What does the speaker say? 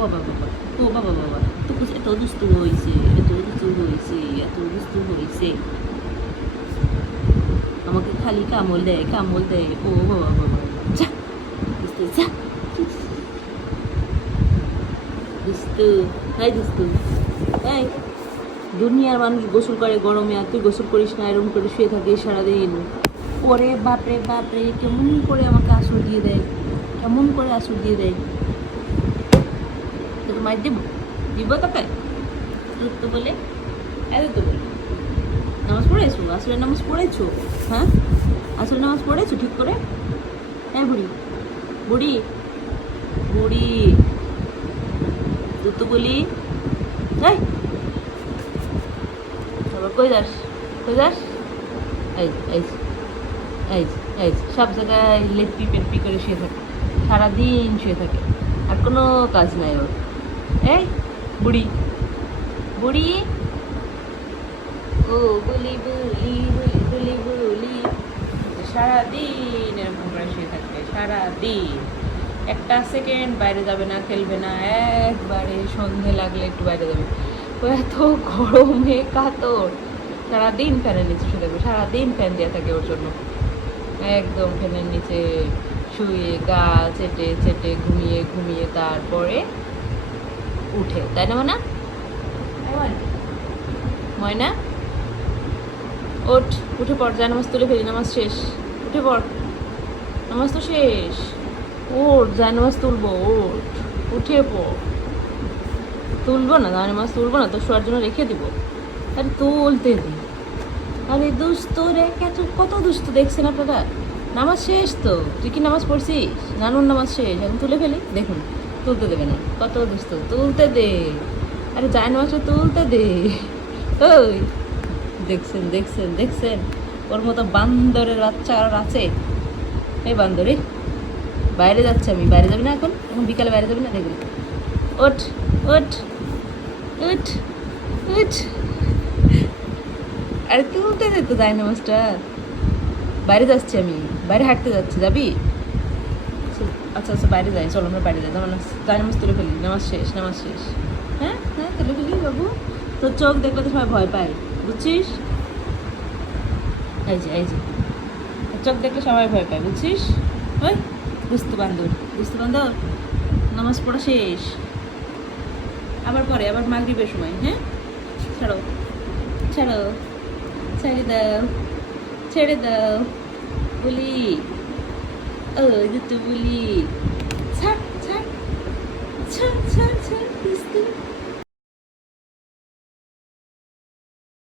বাবা বাবা ও বাবা বাবা টুকুস এত দুষ্টু হয়েছে এত দুষ্টু হয়েছে এত দুষ্টু হয়েছে আমাকে খালি কামড় দেয় কামড় দেয় ও বাবা বাবা যা দুষ্টু যা দুষ্টু হাই দুষ্টু এই দুনিয়ার মানুষ গোসল করে গরমে, আর তুই গোসল করিস না এরকম করে শুয়ে থাকিস সারাদিন। পরে বাপরে বাপরে, কেমন করে আমাকে আসর দিয়ে দেয়? কেমন করে আসর দিয়ে দেয়? মার দেবো দিব তোকে দুধ তো বলে এত তো বলে। নামাজ পড়েছো আসলে নামাজ পড়েছো হ্যাঁ? আসলে নামাজ পড়েছো ঠিক করে? হ্যাঁ বুড়ি। বুড়ি? বুড়ি। তুই তো বলি। যাই তারপর কই কই সব জায়গায় লেপি পেটপি করে শুয়ে থাকে। সারাদিন শুয়ে থাকে। আর কোনো কাজ নাই ওর। এই বুড়ি বুড়ি ও বলি বলি বলি বলি বলি সারাদিন এরকম করে শুয়ে থাকবে সারাদিন একটা সেকেন্ড বাইরে যাবে না খেলবে না একবারে সন্ধে লাগলে একটু বাইরে যাবে ও এত গরমে কাতর সারাদিন ফ্যানের নিচে শুয়ে থাকবে সারাদিন ফ্যান দেওয়া থাকে ওর জন্য একদম ফ্যানের নিচে শুয়ে গা চেটে চেটে ঘুমিয়ে ঘুমিয়ে তারপরে উঠে, তাই না মানা? ময়না? ওঠ, উঠে পড়, যা নামাজ তুলে ফেলি, নামাজ শেষ। উঠে পড়। নামাজ তো শেষ। ওঠ, যা নামাজ তুলবো, ওঠ। উঠে পড়। তুলবো না জানি মাছ তুলবো না তো শোয়ার জন্য রেখে দিব। আরে তুলতে দি। আরে দুষ্ট রে কত কত দুষ্ট দেখছেন আপনারা? নামাজ শেষ তো, তুই কি নামাজ পড়ছিস? জানুন নামাজ শেষ, এখন তুলে ফেলি, দেখুন। তুলতে দেবে না। কত দুষ্ট তুলতে দে। আরে যায় নামাজটা তুলতে দে। ওই, দেখছেন দেখছেন দেখছেন? ওর মতো বান্দরের বাচ্চা আর আছে? এই বান্দরে, বাইরে যাচ্ছে আমি। বাইরে যাবি না এখন? এখন বিকালে বাইরে যাবি না? দেখবি ওঠ ওঠ উঠ উঠ আরে তুলতে দে তো দায় নামাজটা বাইরে যাচ্ছি আমি। বাইরে হাঁটতে যাচ্ছি, যাবি? আচ্ছা আচ্ছা বাইরে যাই, চলো আমরা বাইরে যাই। নামাজ দায় নামাজ তুলে ফেলি, নামাজ শেষ নামাজ শেষ। হ্যাঁ হ্যাঁ তুলে ফেলি বাবু। তোর চোখ দেখলে তো সবাই ভয় পায়, বুঝছিস? এই যে এই যে। চোখ দেখলে সবাই ভয় পায়, বুঝছিস? ওই বুঝতে বান্ধব বুঝতে বান্ধব নামাজ পড়া শেষ। আবার পরে, আবার মাগরিবের সময় হ্যাঁ? ছাড়ো ছাড়ো। ছেড়ে দাও ছেড়ে দাও, বলি। ও দুটো বলি